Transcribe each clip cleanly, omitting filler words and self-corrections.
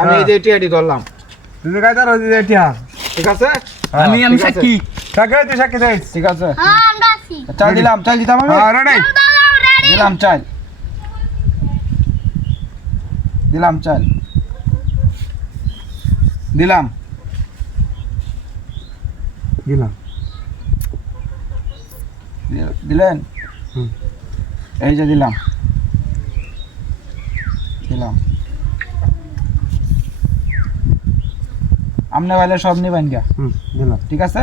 আমি এই যে টিয়াটি ধরলাম, তুই কাজ আর হইছে এটা ঠিক আছে? আমি ঠিক আছে। সাক্ষী। সাক্ষী তুই সাক্ষী দিস ঠিক আছে, হ্যাঁ আমরা আছি চাল দিলাম, চাল দিতাম আমি, হ্যাঁ রেডি রেডি দিলাম চাল, দিলাম চাল, দিলাম, দিলাম দিলেন, হুম। এই যে দিলাম, দিলাম, আমনে বাইলে সব নিবেন গা, দিলাম ঠিক আছে?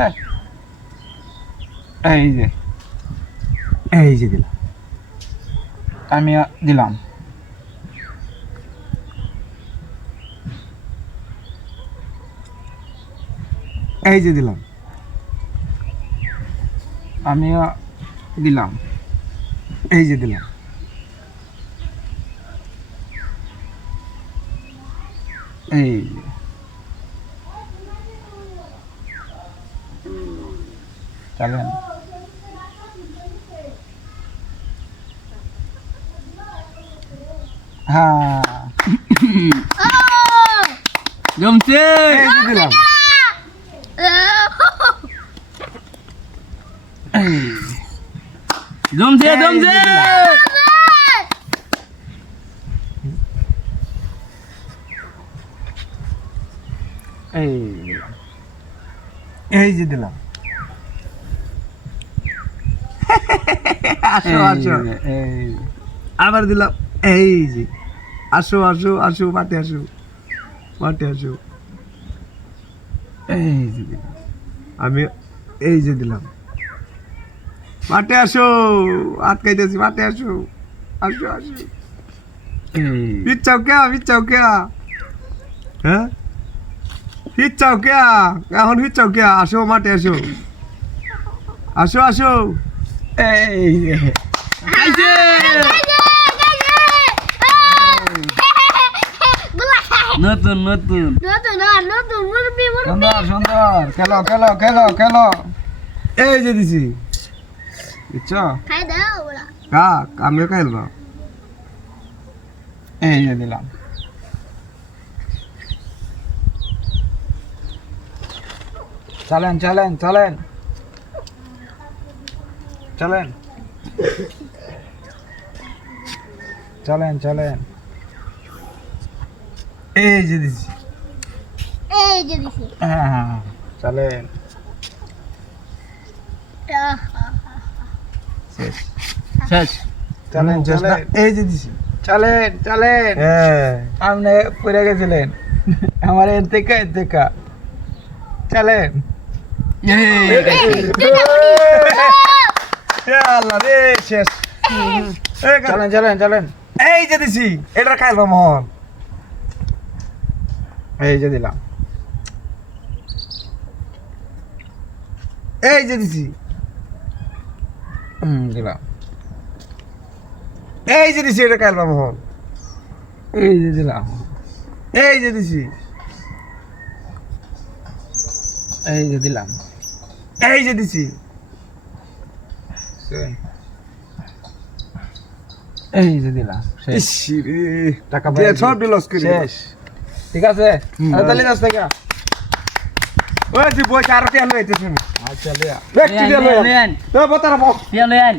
এই যে এই যে দিলাম আমি দিলাম, এই যে দিলাম আমিও দিলাম, এই যে দিলাম এই যে। চলেন, হ্যাঁ ও জমছে। এই যে দিলাম জমছে জমছে। এই এই যে দিলাম আসো আসো এই আবার দিলাম এই যে আসো আসো আসো মাঠে আসো মাঠে আসো এই যে দিলাম, আমি এই যে দিলাম মাঠে আসো আটকাইতেছি মাঠে আসো আসো আসো এই পিচ্ছাও কে হ্যাঁ পিচ্ছাও কে এখন পিচ্ছাও কে আসো মাঠে আসো আসো আসো এই যে। খাইছে। নতুন নতুন। সুন্দর সুন্দর, খেলো খেলো খেলো খেলো, এই যে দিছি বুঝছো? কাক আমিও খাইলবা এই যে দিলাম, চলেন চলেন চলেন চলেন চলেন চলেন, এই যে দিছি এই যে দিছি হ্যাঁ হ্যাঁ হ্যাঁ, চলেন, শেষ, শেষ। চলেন চলেন, এই যে দিছি চলেন চলেন, হ্যাঁ আপনি পড়ে গেছিলেন আমার এর থেকে চলেন, আল্লাহ রে শেষ চলেন চলেন চলেন, এই যে দিছি এটা খাইলবা মোহন এই যে দিলাম, এই যে দিছি দিলাম, এই যে দিছি এটা খাইলবা মোহন এই যে দিলাম, এই যে দিছি এই যে দিলাম, এই যে দিছি এই যে দিলাম, শেষ, ইস রে টাকা দিয়ে পাইছি। সব লস করে শেষ, ঠিক আছে? তাহলে যাস থেকে ওই তুই বই আর তে আলো এতে শুনি আচ্ছা লিয়া, ব্যক্তি দিয়ে লয় লেন তো বতারা বস লেন